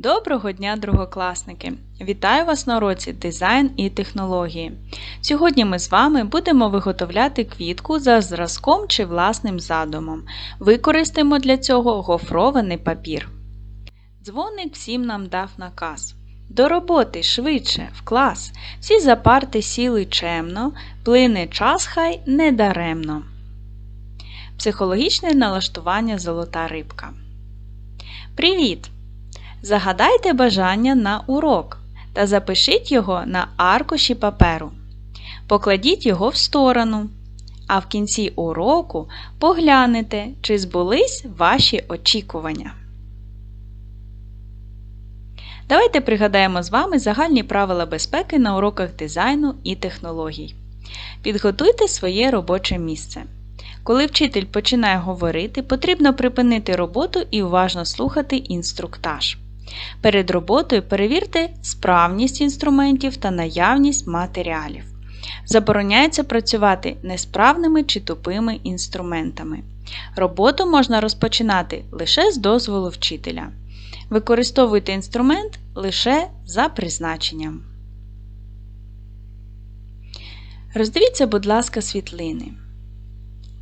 Доброго дня, другокласники! Вітаю вас на уроці дизайн і технології. Сьогодні ми з вами будемо виготовляти квітку за зразком чи власним задумом. Використаємо для цього гофрований папір. Дзвоник всім нам дав наказ. До роботи швидше, в клас. Всі за парти сіли чемно, плине час хай недаремно. Психологічне налаштування золота рибка. Привіт! Загадайте бажання на урок та запишіть його на аркуші паперу. Покладіть його в сторону, а в кінці уроку поглянете, чи збулись ваші очікування. Давайте пригадаємо з вами загальні правила безпеки на уроках дизайну і технологій. Підготуйте своє робоче місце. Коли вчитель починає говорити, потрібно припинити роботу і уважно слухати інструктаж. Перед роботою перевірте справність інструментів та наявність матеріалів. Забороняється працювати несправними чи тупими інструментами. Роботу можна розпочинати лише з дозволу вчителя. Використовуйте інструмент лише за призначенням. Роздивіться, будь ласка, світлини.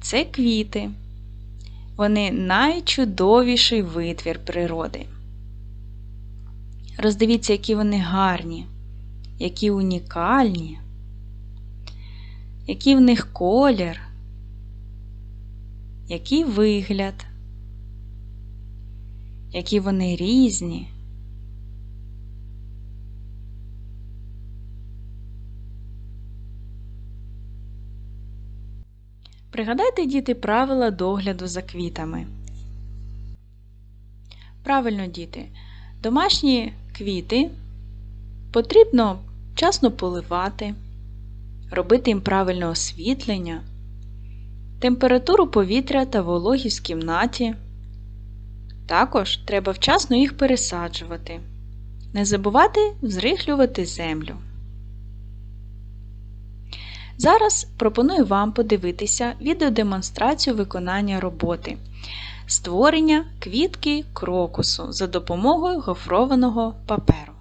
Це квіти. Вони найчудовіший витвір природи. Роздивіться, які вони гарні, які унікальні, який в них колір, який вигляд, які вони різні. Пригадайте, діти, правила догляду за квітами. Правильно, діти, домашні квіти потрібно вчасно поливати, робити їм правильне освітлення, температуру повітря та вологість в кімнаті. Також треба вчасно їх пересаджувати. Не забувати взрихлювати землю. Зараз пропоную вам подивитися відеодемонстрацію виконання роботи створення квітки крокусу за допомогою гофрованого паперу.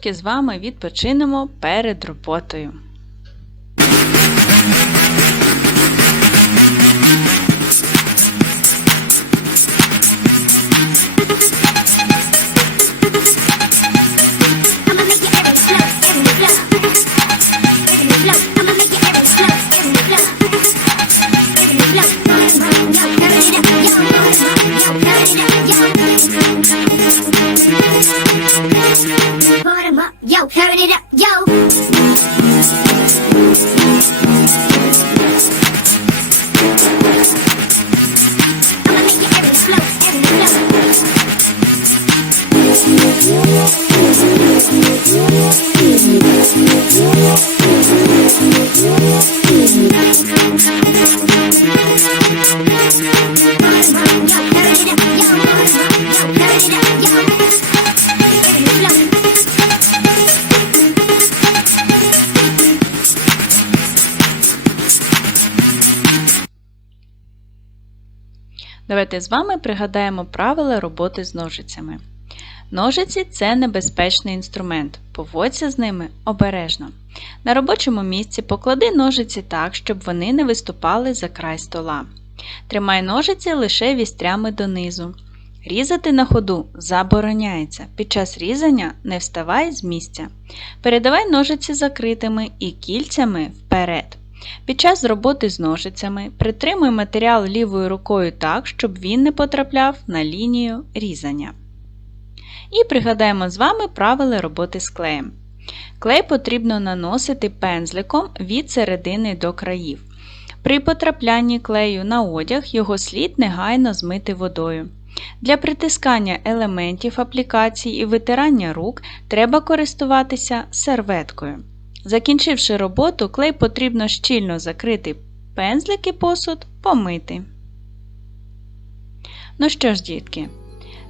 Трошки з вами відпочинемо перед роботою. Давайте з вами пригадаємо правила роботи з ножицями. Ножиці це небезпечний інструмент. Поводься з ними обережно. На робочому місці поклади ножиці так, щоб вони не виступали за край стола. Тримай ножиці лише вістрями донизу. Різати на ходу забороняється. Під час різання не вставай з місця. Передавай ножиці закритими і кільцями вперед. Під час роботи з ножицями притримуй матеріал лівою рукою так, щоб він не потрапляв на лінію різання. І пригадаємо з вами правила роботи з клеєм. Клей потрібно наносити пензликом від середини до країв. При потраплянні клею на одяг його слід негайно змити водою. Для притискання елементів аплікації і витирання рук треба користуватися серветкою. Закінчивши роботу, клей потрібно щільно закрити пензлик і посуд помити. Ну що ж, дітки,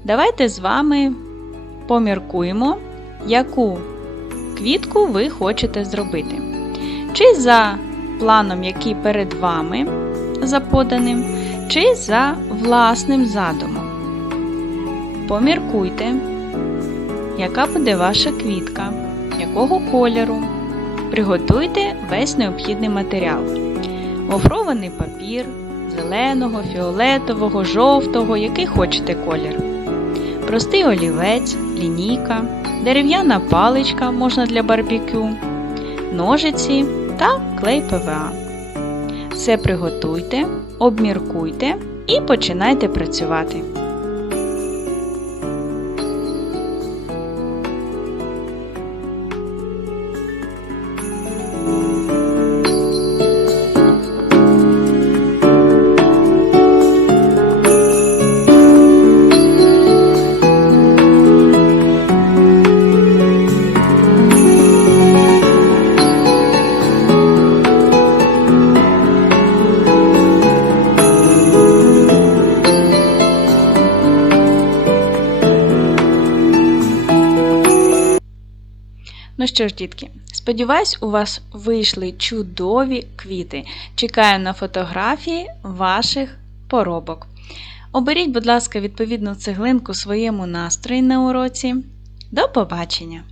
давайте з вами поміркуємо, яку квітку ви хочете зробити. Чи за планом, який перед вами за поданим, чи за власним задумом. Поміркуйте, яка буде ваша квітка, якого кольору. Приготуйте весь необхідний матеріал: гофрований папір, зеленого, фіолетового, жовтого, який хочете колір. Простий олівець, лінійка, дерев'яна паличка можна для барбекю, ножиці та клей ПВА. Все приготуйте, обміркуйте і починайте працювати. Ну що ж, дітки, сподіваюсь, у вас вийшли чудові квіти. Чекаю на фотографії ваших поробок. Оберіть, будь ласка, відповідну цеглинку своєму настрою на уроці. До побачення!